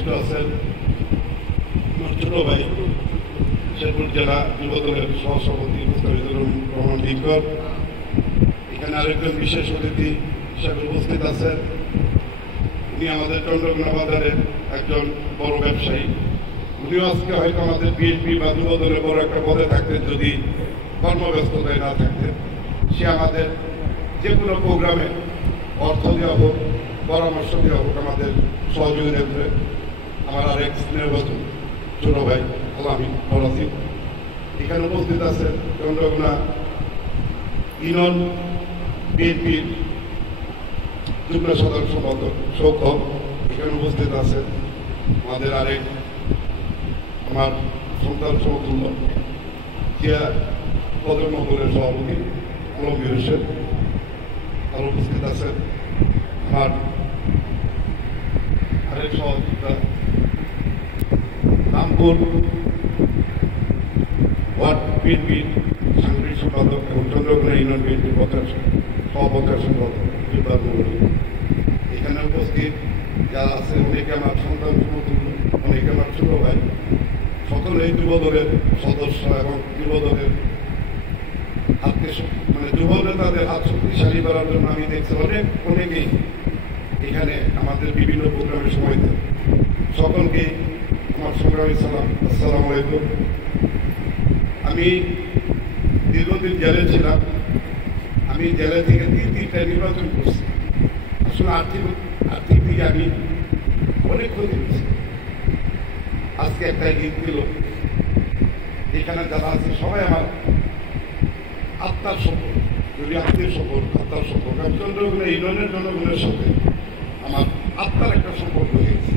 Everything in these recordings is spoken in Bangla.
উপবিষ্ট আছেন আমার ছোট ভাই শেরপুর জেলা যুবদলের সহসভাপতি মুস্তাফিজুর রহমান দিনকর। এখানে আরেকজন বিশেষ অতিথি হিসাবে উপস্থিত আছেন, উনি আমাদের চন্দ্রকোনা বাজারের একজন বড় ব্যবসায়ী। উনিও আজকে হয়তো আমাদের বিএনপি বা যুবদলের বড় একটা পদে থাকতেন যদি কর্মব্যস্ততায় না থাকতেন। সে আমাদের যে কোনো প্রোগ্রামে অর্থ দেওয়া হোক, পরামর্শ দেওয়া হোক, আমাদের সহযোগিতা করে। আমার আরেক স্নেহবন্ধু ছোট ভাই আলামিন ফরাসি এখানে উপস্থিত আছেন। চন্দ্রকোনা ইউনিয়ন বিএনপির যুগ্ম সাধারণ সম্পাদক সৌখব এখানে উপস্থিত আছেন। আমাদের আরেক আমার সন্তান সমতুল্য জিয়া প্রজন্মদলের সভাপতি আলমগীর হোসেন আর উপস্থিত আছেন। আমার আরেক সহযোগিতা রামপুর ওয়ার্ড বিএনপির সাংগঠনিক সম্পাদক এবং চন্দ্রকোনা ইউনিয়ন বিএনপির সভাপতি সম্পাদক এখানে উপস্থিত যারা আছে অনেকে আমার সন্তান সমতুল্য, অনেকে আমার ছোট ভাই, সকলেই যুবদলের সদস্য এবং যুবদলের হাতকে যুবদলের তাদের হাত শক্তিশালী করার জন্য আমি দেখছি অনেকেই এখানে আমাদের বিভিন্ন প্রোগ্রামের সময় দেন। সকলকে আমার সংগ্রামী সালাম, আসসালামু আলাইকুম। আমি দীর্ঘদিন জেলে ছিলাম। আমি জেলে থেকে তিনটা নির্বাচন করছি। আসলে আর্থিক দিকে আমি অনেক ক্ষতি করছি। আজকে একটা ঈদ দিল, এখানে যারা আছে সবাই আমার আত্মার সম্পর্ক, যদি আত্মীয় সম্পর্ক, আত্মার সম্পর্ক। আমি চন্দ্রকোনা ইউনিয়নের জনগণের সাথে আমার আত্মার একটা সম্পর্ক হয়েছে।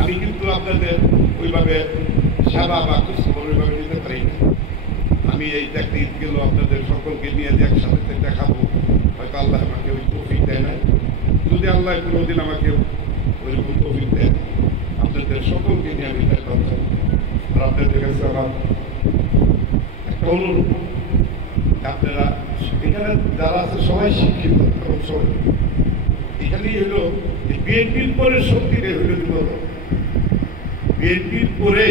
আমি কিন্তু আপনাদের ওইভাবে সেবা বা খোঁজখবর ওইভাবে নিতে পারি না। আমি এই একটা ঈদ গেল আপনাদের সকলকে নিয়ে যে একসাথে দেখাবো, হয়তো আল্লাহ আমাকে ওই তৌফিক দেয় না। যদি আল্লাহ কোনোদিন আমাকে ওইরকম তৌফিক দেয়, আপনাদের সকলকে নিয়ে আমি দেখাবো। আর আপনাদের কাছে আমার একটা অনুরোধ, আপনারা এখানে যারা আছে সবাই শিক্ষিত এবং সবাই এখানেই হইল বিএনপির পরে শক্তিটাই হইল যুবদল। বিএনপির পরে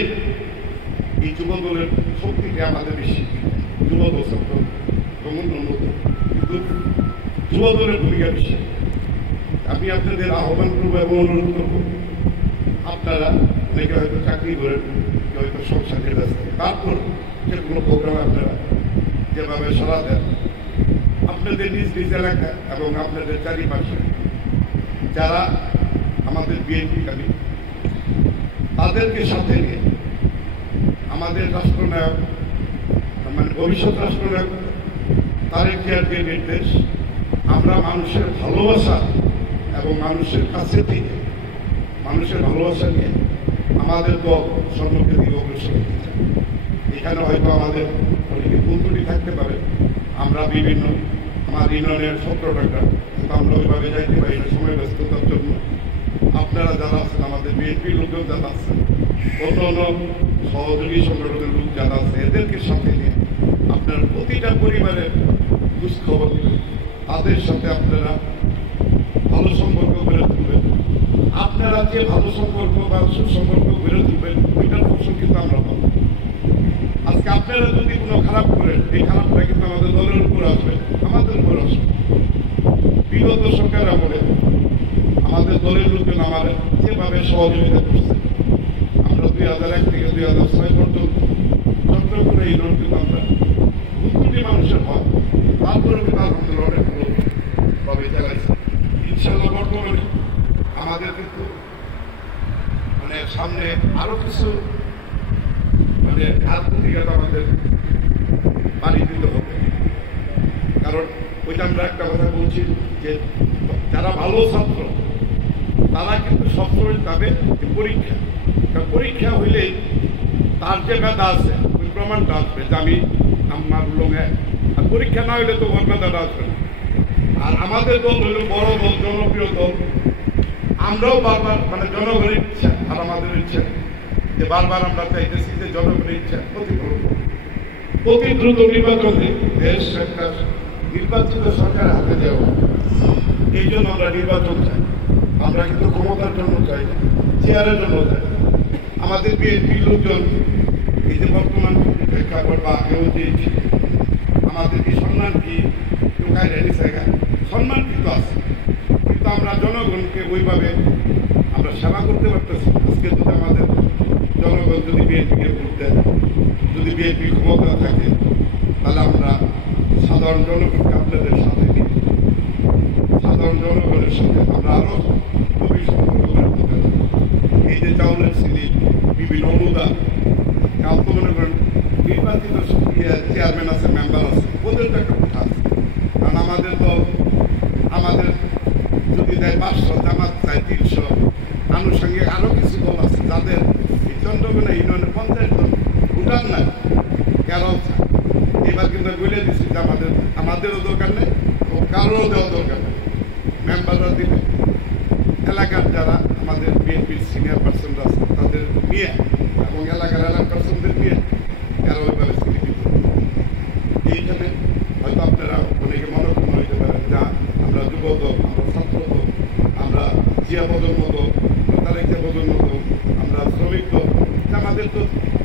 এই যুবদলের শক্তিটা আমাদের বেশি। যুবদল ছাত্র উন্নত, কিন্তু যুবদলের ভূমিকা বেশি। আমি আপনাদের আহ্বান করবো এবং অনুরোধ করবো, আপনারা অনেকে হয়তো চাকরি করেন, হয়তো সংসারের ব্যস্ত, তারপর যে কোনো প্রোগ্রামে আপনারা যেভাবে সাড়া দেন, আপনাদের নিজ নিজ এলাকা এবং আপনাদের চারিপাশে যারা আমাদের বিএনপিকারী তাদেরকে সাথে নিয়ে আমাদের রাষ্ট্রনায়ক ভবিষ্যৎ রাষ্ট্রনায়ক তারেক জিয়ার যে নির্দেশ, আমরা মানুষের ভালোবাসা এবং মানুষের কাছে থেকে মানুষের ভালোবাসা নিয়ে আমাদের দল সম্মুখের দিকে অগ্রসর হতে চাই। এখানে হয়তো আমাদের অনেকে ভুল ত্রুটি থাকতে পারে। আমরা বিভিন্ন আমার ইউনিয়নের 17টাকা কিন্তু আমরা ওইভাবে যাইতে পারি না সময় ব্যস্ততার জন্য। আপনারা যারা আছেন, আমাদের বিএনপির লোকজন যারা আছেন, অন্য অন্য সহযোগী সংগঠনের লোক যারা আছে, এদেরকে সাথে নিয়ে আপনার প্রতিটা পরিবারের খোঁজখবর নেবেন। তাদের সাথে আপনারা ভালো সম্পর্ক গড়ে তুলবেন। আপনারা যে ভালো সম্পর্ক বা সুসম্পর্ক গড়ে তুলবেন, ওইটার ফসল কিন্তু আমরা পাবো। আজকে আপনারা যদি কোনো খারাপ করেন, এই খারাপটা কিন্তু আমাদের দলের উপর আসবে, আমাদের উপর আসবে। বিগত সরকার আমলে আমাদের দলের লোকজন আমাদের যেভাবে সহযোগিতা করছে, আমরা 2001 থেকে 2006 পর্যন্ত চন্দ্রকোনা ইউনিয়ন কিন্তু আমরা 2 কোটি মানুষের হয়, তারপরে কিন্তু আলহামদুলিল্লাহ অনেক ভাবে চালাইছে। ইনশাল্লাহ বর্তমানে আমাদের কিন্তু সামনে আরো কিছু আত্মীয়তা আমাদের পানি দিতে হবে। কারণ ওইটা আমরা একটা কথা বলছি যে যারা ভালো ছাত্র তারা কিন্তু সবসময় যাবে পরীক্ষা। পরীক্ষা হইলেই তার যে মেধা আছে ওই প্রমাণটা আসবে যে আমি আমার লোকে, আর পরীক্ষা না হইলে তো ওর মেধাটা আসবে না। আর আমাদের দল হইল বড় দল, জনপ্রিয় দল। আমরাও বারবার জনগণের ইচ্ছা আর আমাদের ইচ্ছা যে বারবার আমরা চাইতেছি যে জনগণের ইচ্ছা অতি দ্রুত নির্বাচনে দেশ একটা নির্বাচিত সরকার হাতে দেওয়া। এই জন্য আমরা নির্বাচন চাই। আমরা কিন্তু ক্ষমতার জন্য চাই না। চেয়ারের জন্য যায়। আমাদের বিএনপি লোকজন এই যে বর্তমান প্রেক্ষাপট বা আগেও যে আমাদের কি সম্মান কি টোকায় রেডি জায়গায় সম্মান কিন্তু আছে, কিন্তু আমরা জনগণকে ওইভাবে আমরা সেবা করতে পারতেছি। আজকে যদি আমাদের জনগণ যদি বিএনপিকে ভোট দেয়, যদি বিএনপি ক্ষমতা থাকে, তাহলে আমরা সাধারণ জনগণকে আপনাদের সাথে নিয়ে সাধারণ জনগণের সাথে আমরা আরো খুবই সম্পর্ক করে তুলতে পারি। এই যে চাউলের সিলি বিভিন্ন অনুদান কাউকে মনে করেন নির্বাচিত চেয়ারম্যান আছে, মেম্বার আছে, ওদের তো একটা কথা আছে। কারণ আমাদের যদি দেয় 500, জামাত চাই 300, আনুষঙ্গিক আরো কিছু দল আছে যাদের এই চন্দ্রকোনা ইউনিয়নে 50 জন ভোটার নাই, কারো এবার কিন্তু বলে দিচ্ছি যে আমাদেরও দরকার নেই, কারোরও দেওয়া দরকার নেই, মেম্বাররা দিবে। এলাকার যারা আমাদের বিএনপির সিনিয়র পার্সনরা আছে তাদের নিয়ে এবং এলাকার পার্সনদের নিয়ে এরা ওইভাবে স্বীকৃতি এইখানে হয়তো আপনারা অনেকে মনে হইতে পারেন যা আমরা যুব দল, আমরা ছাত্র দল, আমরা জিয়া প্রজন্ম দল, তারেক জিয়া প্রজন্ম দল, আমরা শ্রমিক দল, আমাদের তো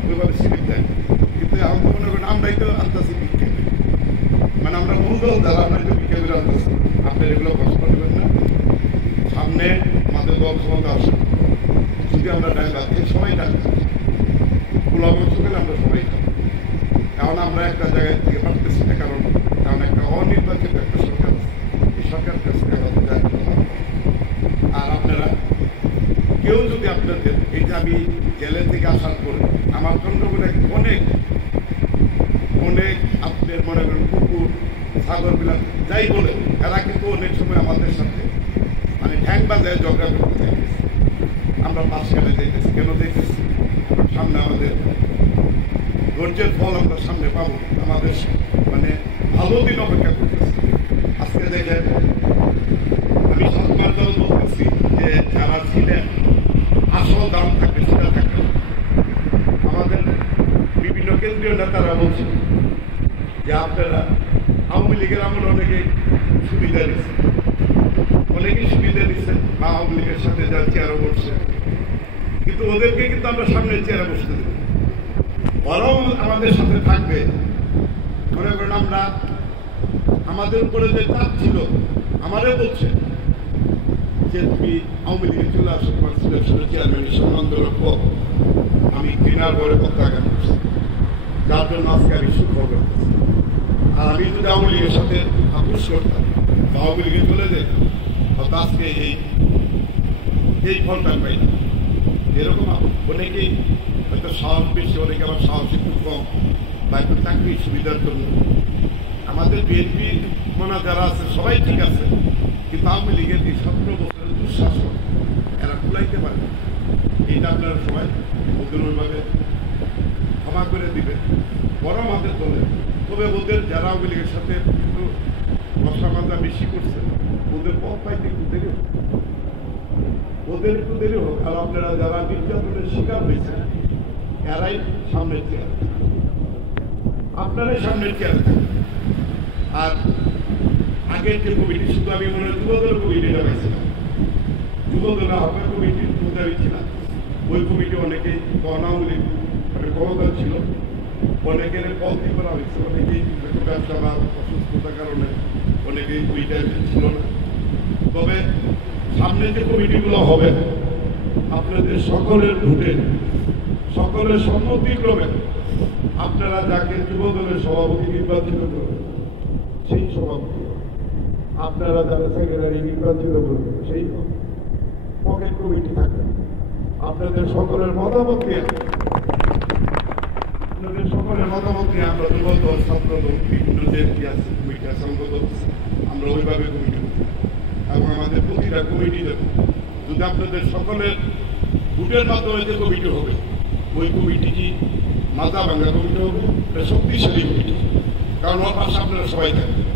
ওইভাবে স্বীকৃতি দেয়। কিন্তু এখন তো মনে করেন আমরাই তো আনতেছি বিক্ষেপে, মানে আমরা মূল দল যারা আমরা তো বিক্ষেপের আনতেছি। আপনার এগুলো কষ্ট করবেন না, সামনে আমাদের দল ক্ষমতা আসে, যদি আমরা ড্রাইভার সবাই ডাকবো গোলাবংশ গেলে আমরা সবাই খাবো। কারণ আমরা একটা জায়গায় থেকে পারতেছি না, কারণ একটা অনির্বাচিত একটা সরকার আছে, এই সরকার কাছে আমাদের দায়িত্ব। আর আপনারা কেউ যদি আপনাদের এই যে আমি জেলের থেকে আসার পরে আমার চন্দ্রকোনা অনেক অনেক আপনাদের মনে করেন কুকুর সাগর বিলাস যাই বলে এরা কিন্তু অনেক সময় আমাদের সাথে মানে ঠ্যাং বাজায় ঝগড়া করতে চাইতেছে। আমরা পাশ কেটে যাইতেছি, কেন যাইতেছি? সামনে আমাদের ধৈর্যের ফল আমরা সামনে পাবো, আমাদের মানে ভালো দিন অপেক্ষা করতেছি। আজকে দেখেন আমি সৎমার দল বলতেছি যে যারা ছিলেন আসল দাম থাকবে সেটা থাকবে। আমাদের বিভিন্ন কেন্দ্রীয় নেতারা বলছে যে আপনারা আওয়ামী লীগের আমল অনেকেই সুবিধা দিচ্ছে, অনেকেই সুবিধা দিচ্ছে বা আওয়ামী লীগের সাথে যারা চেয়ারে বসছে, কিন্তু ওদেরকে কিন্তু আমরা সামনে চেয়ারে বসতে দেব, ওরাও আমাদের সাথে থাকবে। মনে করেন আমরা আমাদের উপরে যে চাপ ছিল আমারে বলছে যে তুমি আওয়ামী লীগে চলে আসো, তোমার সিলেকশনের চেয়ারম্যানের সম্বন্ধ রাখো। আমি ঘৃণার পরে প্রত্যাখ্যান করছি, যার জন্য আজকে আমি সুখবর করতেছি। আর আমি যদি আওয়ামী লীগের সাথে আপোষ করতাম বা আওয়ামী লীগে চলে যেতাম, হয়তো আজকে এই ফলটা পাই না। এরকম অনেকেই হয়তো সাহস বেশি, অনেকে আবার সাহস একটু কম বা একটু চাকরির সুবিধার জন্য। আমাদের বিএনপি মনা যারা আছে সবাই ঠিক আছে, কিন্তু আওয়ামী লীগের এই 17 বছরের দুঃশাসন এরা কুলাইতে পারে না। এইটা আপনারা সবাই ওইভাবে ক্ষমা করে দিবে। বড় আমাদের দলে, তবে ওদের যারা আওয়ামী লীগের সাথে একটু মশা মাজা বেশি করছে, ওদের পথ পাইতে একটু দেরি হোক, ওদের একটু দেরি হোক। আর আপনারা যারা নির্যাতনের শিকার হয়েছে এরাই সামনের চেয়ার, আপনারাই সামনের চেয়ার। আর আগের যে কমিটি, শুধু আমি মনে হয় যুবদল কমিটিটা পাইছিলাম, যুবদল আহ্বায়ক কমিটির প্রচারী ছিলাম। ওই কমিটি অনেকেই আওয়ামী লীগ ক্ষমতা ছিল, অনেকের পদটি করা হয়েছে, অনেকেই ব্যবসা বা অসুস্থতার কারণে অনেকেই ওইটা ছিল না। তবে সামনে যে কমিটিগুলো হবে আপনাদের সকলের ভোটে, সকলের সম্মতিক্রমে আপনারা যাকে যুবদলের সভাপতি নির্বাচিত করবেন সেই সভাপতি, আপনারা যারা সেক্রেটারি নির্বাচিত করবেন সেই পকেট কমিটি থাকবেন। আপনাদের সকলের মতামত নিয়ে আমরা যুবদল, ছাত্রদল, বিভিন্ন যে কমিটি আছে অঙ্গদল, আমরা ওইভাবে কমিটি করছি। এবং আমাদের প্রতিটা কমিটিতে যদি আপনাদের সকলের ভোটের মাধ্যমে যে কমিটি হবে, ওই কমিটিটি মাথা ভাঙ্গা কমিটি হবে, শক্তিশালী কমিটি, কারণ ওর পাশে আপনারা সবাই থাকবেন।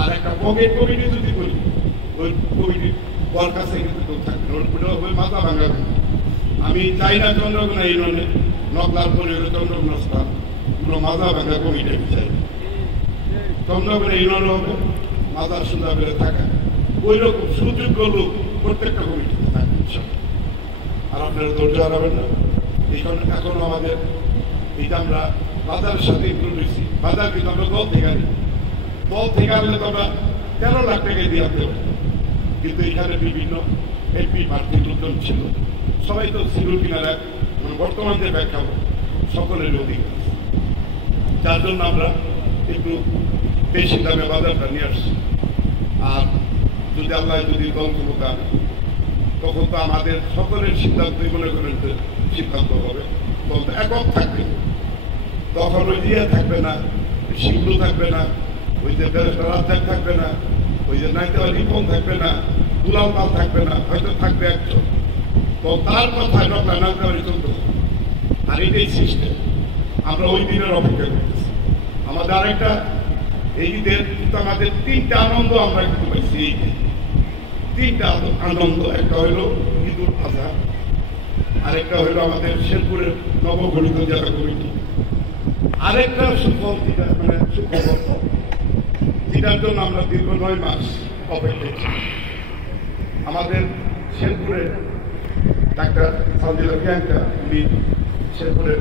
আর একটা পকেট কমিটি যদি করি, ওই কমিটি ওর কাছে কিন্তু কেউ থাকবে না, ওটা হবে মাথা ভাঙ্গা কমিটি। আমি চাই না চন্দ্রকোনা ইউনিয়নে নকলার পরিবেশ চন্দ্রকোনা স্থান কোনো মাথা ভাঙ্গা কমিটি চাই। চন্দ্রকোনা ইউনিয়ন হবে মাথা সুন্দর করে থাকা, ওই রকম সুযোগ্য লোক প্রত্যেকটা কমিটিতে থাকবে। আর আপনারা ধৈর্য হারাবেন না। এখন আমাদের এটা আমরা বাজারের সাথে ইনক্লুড হয়েছি। বাজার কিন্তু আমরা দল থেকে আনি, দল থেকে আনলে তো আমরা 13 লাখ টাকায় দিয়ে আনতে পারি। কিন্তু এখানে বিভিন্ন এমপি প্রার্থীর লোকজন ছিল, সবাই তো সিরুল কিনারা মানে বর্তমান যে প্রেক্ষাপট সকলের অধিকার, যার জন্য আমরা একটু বেশি দামে বাজারটা নিয়ে আসছি। আর যদি আল্লাহ যদি দল ক্ষমতা আনে তখন তো আমাদের সকলের সিদ্ধান্তই মনে করেন যে সিদ্ধান্ত হবে, দলটা একক থাকবে। তখন ওই ইয়ে থাকবে না, শিবলু থাকবে না, ওই যে রাজ্জাক থাকবে না, ওই যে নাইতে রিপন থাকবে না, দুলাল পাল থাকবে না, হয়তো থাকবে একজন। তো তার কথায় ডক্টর নাইতে চলতে হবে। আর এটাই সিস্টেম, আমরা ওই দিনের অপেক্ষা করতেছি। আমাদের আরেকটা এই ঈদের কিন্তু আমাদের 3টা আনন্দ আমরা কিন্তু পাইছি। এই 3টা আনন্দ, একটা হইল ঈদুল আজহা, আরেকটা হইল আমাদের শেরপুরের নবগঠিত জেলা কমিটি, আরেকটা সুফল মানে সুখবর যেটার জন্য আমরা দীর্ঘ 9 মাস অপেক্ষা করছি। আমাদের শেরপুরের ডাক্তার সাউদিলা প্রিয়াঙ্কা, উনি শেরপুরের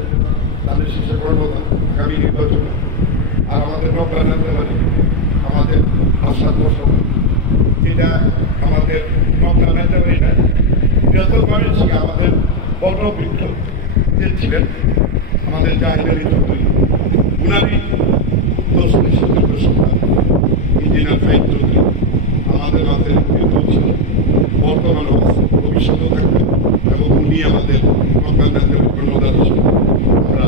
তাদের শীর্ষে কর্মদান আগামী নির্বাচনে, আর আমাদের ডক্টর নান্দাবাড়ি আমাদের আশার বসন, যেটা আমাদের ডক্টর নান্দাবাড়িটা বৃহত্তর মানুষকে আমাদের বর্ণবৃদ্ধ যে ছিলেন আমাদের জাহিদ আলী চৌধুরী, উনারই উত্তরসূরি সতীর্থ সন্তান ইঞ্জিনিয়ার ফাইদ চৌধুরী আমাদের মাঝে ছিল, বর্তমানেও আছে, ভবিষ্যতেও থাকবে। এবং উনি আমাদের ডক্টর নান্দাবাড়ি কর্ণদার হিসেবে আমরা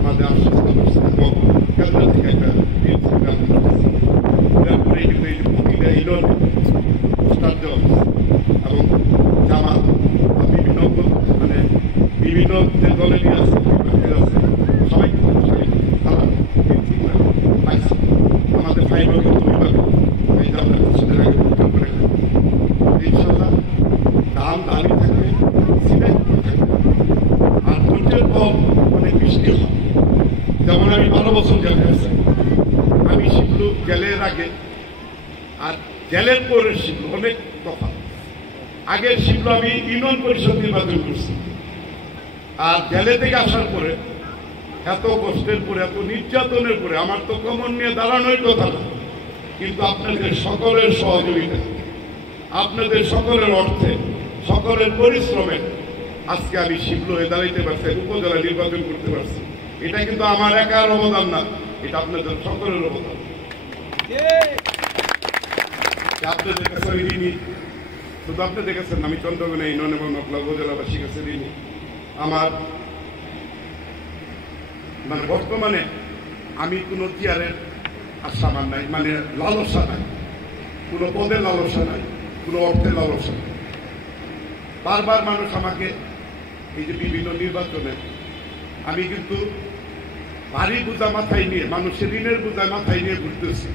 আমাদের আশ্বস্ত করছি এবং কেন্দ্র থেকে একটা করে কিন্তু এই প্রতিটা ইলন পোস্টার দেওয়া এবং জামাত বিভিন্ন মানে বিভিন্ন যে দলেরই আছে সবাই কিন্তু তারা পাইছে। আমাদের ফাইবার কিন্তু এই যে আমরা কিছুদিন আগে প্রোগ্রাম করে ইনশাল্লাহ দাম দামি থাকবে, সিলাই থাকবে। আর ধৈর্যের ফল অনেক বৃষ্টি হয়। যেমন আমি 12 বছর জেলে আছি, আমি শিখলু জেলের আগে আর জেলের পরের শিখলু অনেক তফাৎ। আগের শিখলু আমি ইউনিয়ন পরিষদ নির্বাচন করছি, আর জেলে থেকে আসার পরে এত কষ্টের পরে, এত নির্যাতনের পরে আমার তো কমন নিয়ে দাঁড়ানোর কথা না, কিন্তু আপনাদের সকলের সহযোগিতা, আপনাদের সকলের অর্থে, সকলের পরিশ্রমে আজকে আমি শিখলু হয়ে দাঁড়াইতে পারছি, উপজেলা নির্বাচন করতে পারছি। এটা কিন্তু আমার একার অবদান না, এটা আপনাদের সকলের অবদান। আপনাদের কাছে ঋণী, শুধু আপনাদের কাছে আমি চন্দ্রগোনা ইউনিয়ন এবং নকলা উপজেলাবাসীর কাছে ঋণী। আমার মানে বর্তমানে আমি কোনো চেয়ারের আশা আমার নাই, মানে লালসা নাই, কোনো পদের লালসা নাই, কোনো অর্থের লালসা নাই। বারবার মানুষ আমাকে এই যে বিভিন্ন নির্বাচনে আমি কিন্তু ভারী বোঝা মাথায় নিয়ে, মানুষের ঋণের বোঝা মাথায় নিয়ে ঘুরতেছি,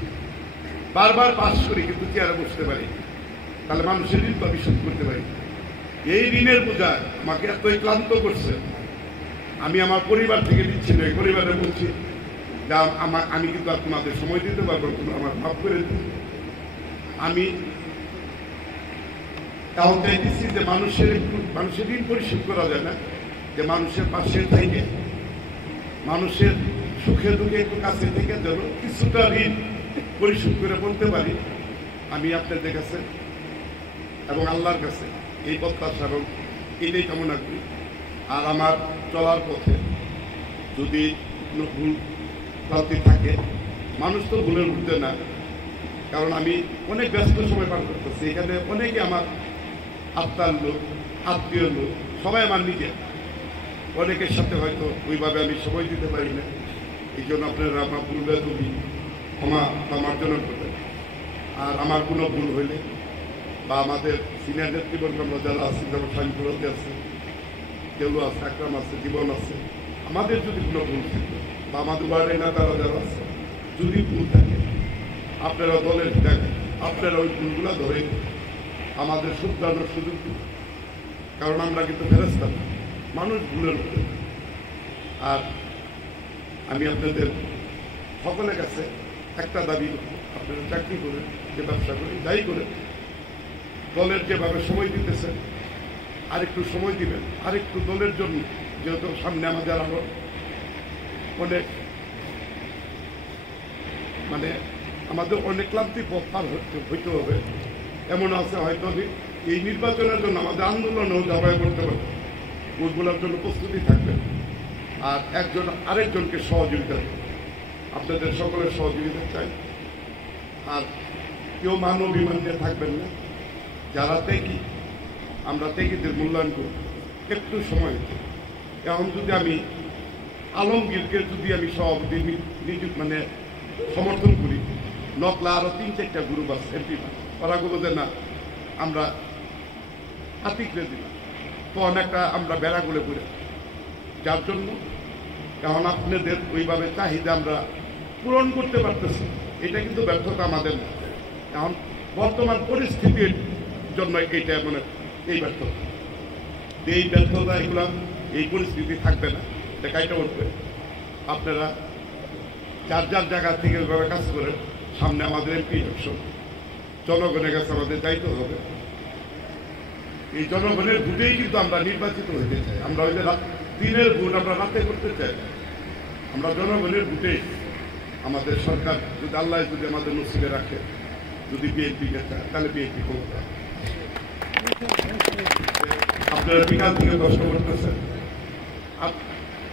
বারবার পাস করি কিন্তু চেয়ারে বসতে পারি, তাহলে মানুষের ঋণ তো আমি শোধ করতে পারি। এই ঋণের বোঝা আমাকে এতই ক্লান্ত করছে, আমি আমার পরিবার থেকে দিচ্ছি না, পরিবারে বলছি যে আমি কিন্তু আর তোমাদের সময় দিতে পারবো, তোমরা আমার মাফ করে দিন। আমি তাও চাইতেছি যে মানুষের ঋণ পরিশোধ করা যায় না, যে মানুষের পাশে থেকে, মানুষের সুখে দুঃখে একটু কাছে থেকে যেন কিছুটা ঋণ পরিশোধ করে বলতে পারি। আমি আপনাদের কাছে এবং আল্লাহর কাছে এই প্রত্যাশা এবং এটাই কামনা করি। আর আমার চলার পথে যদি কোনো ভুল প্রান্তি থাকে, মানুষ তো ভুলের উঠতে না, কারণ আমি অনেক ব্যস্ত সময় পার করতেছি। এখানে অনেকে আমার আত্মার লোক, আত্মীয় লোক, সবাই আমার নিজের, অনেকের সাথে হয়তো ওইভাবে আমি সময় দিতে পারি না। এই জন্য আপনারা আমার ভুলবে তুমি ক্ষমা বা মার্জনা করবেন। আর আমার কোনো ভুল হইলে বা আমাদের সিনিয়র নেতৃবর্গ আমরা যারা আছি, যেমন স্বামীপুরতে আছে, কেউ আছে, আকরাম আছে, জীবন আছে, আমাদের যদি কোনো ভুল থাকে বা আমাদের ওয়ার্ডের নেতারা যারা আছে যদি ভুল থাকে, আপনারা দলের দেখেন, আপনারা ওই ভুলগুলো ধরে আমাদের শুধরানোর সুযোগ দিন। কারণ আমরা কিন্তু ফেরেশতা না, মানুষ ভুলের উপরে। আর আমি আপনাদের সকলের কাছে একটা দাবি, আপনারা চাকরি করে, যে ব্যবসা করে, যাই করে, দলের যেভাবে সময় দিতেছেন আরেকটু সময় দিবেন, আরেকটু দলের জন্য, যেহেতু সামনে আমাদের আরো অনেক মানে আমাদের অনেক ক্লান্তি পথ পার হইতে হবে। এমন আছে হয়তো এই নির্বাচনের জন্য আমাদের আন্দোলনেও ঝাঁপায় পড়তে পারে, ওইগুলোর জন্য প্রস্তুতি থাকবে। আর একজন আরেকজনকে সহযোগিতা দেবে, আপনাদের সকলের সহযোগিতা চাই। আর কেউ মান অভিমান দিয়ে থাকবেন না, যারা দেখি আমরা তেকিদের মূল্যায়ন করি একটু সময়। এখন যদি আমি আলমগীরকে যদি আমি সভাপতি মানে সমর্থন করি, নকলা আরো 3-4টা গ্রুপ আছে এমপি, ওরা বলবে না আমরা আতিকরে দিলাম, তো অনেকটা আমরা বেড়াগুলো করে, যার জন্য এখন আপনাদের ওইভাবে চাহিদা আমরা পূরণ করতে পারতেছি। এটা কিন্তু ব্যর্থতা আমাদের না, এখন বর্তমান পরিস্থিতির জন্য এইটা মানে এই ব্যর্থতা, এগুলো এই পরিস্থিতি থাকবে না, এটা কাইটা উঠবে। আপনারা যার যার জায়গা থেকে ওইভাবে কাজ করে সামনে আমাদের এমপি ইলেকশন, জনগণের কাছে আমাদের দায়িত্ব হবে। এই জনগণের ভোটেই কিন্তু আমরা নির্বাচিত হতে চাই, আমরা ওই যে দিনের ভোট আমরা রাতে করতে চাই, আমরা জনগণের ভোটেই আমাদের সরকার যদি আল্লাহ যদি আমাদের নসিবে রাখে, যদি বিএনপিকে চায় তাহলে বিএনপি ক্ষমতা। আপনারা বিকাল থেকে কষ্ট করতেছেন, আর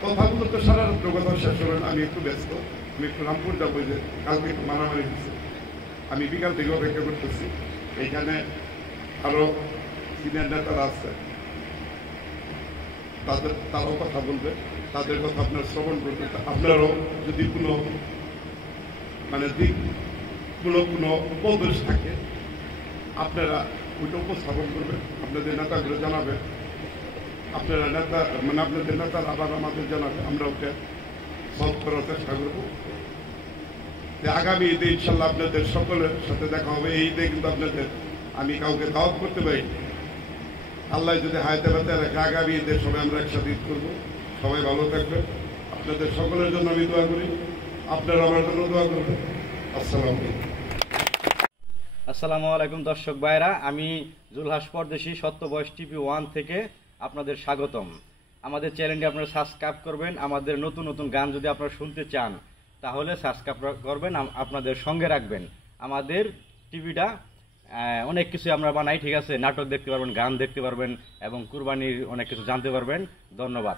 কথাগুলো তো সারা রাত্র কথা শেষ হবেন। আমি একটু ব্যস্ত, আমি একটু রামপুর যাবো, যে কালকে একটু মারামারি হচ্ছে, আমি বিকাল থেকে অপেক্ষা করতেছি। আরো সিনিয়র নেতারা আছে, তারাও কথা বলবে, তাদের কথা আপনার শ্রবণ করতে। আপনারও যদি কোনো মানে দিকমূলক কোনো উপদেশ থাকে, আপনারা ওইটা উপস্থাপন করবেন, আপনাদের নেতাগুলো জানাবেন, আপনারা নেতা মানে আপনাদের নেতার আবার আমাদের জানাবে, আমরা ওকে সলভ করার চেষ্টা করব। আগামী ঈদে ইনশাল্লাহ আপনাদের সকলের সাথে দেখা হবে। এই ঈদে কিন্তু আপনাদের আমি কাউকে দাওয়াত করতে পারি, আল্লাহ যদি হায়াতে বাঁচায় রাখে আগামী ঈদের সবাই আমরা একসাথে ঈদ করবো। সবাই ভালো থাকবেন, আপনাদের সকলের জন্য আমি দোয়া করি, আপনারা আমার জন্য দোয়া করবেন। আসসালামু আলাইকুম দর্শক ভাইরা, আমি জুলহাস পরদেশী সত্য বয়স টিভি 1 থেকে আপনাদের স্বাগতম। আমাদের চ্যানেলটি আপনারা সাবস্ক্রাইব করবেন। আমাদের নতুন নতুন গান যদি আপনারা শুনতে চান তাহলে সাবস্ক্রাইব করবেন, আপনাদের সঙ্গে রাখবেন। আমাদের টিভিটা অনেক কিছু আমরা বানাই, ঠিক আছে, নাটক দেখতে পারবেন, গান দেখতে পারবেন এবং কুরবানির অনেক কিছু জানতে পারবেন। ধন্যবাদ।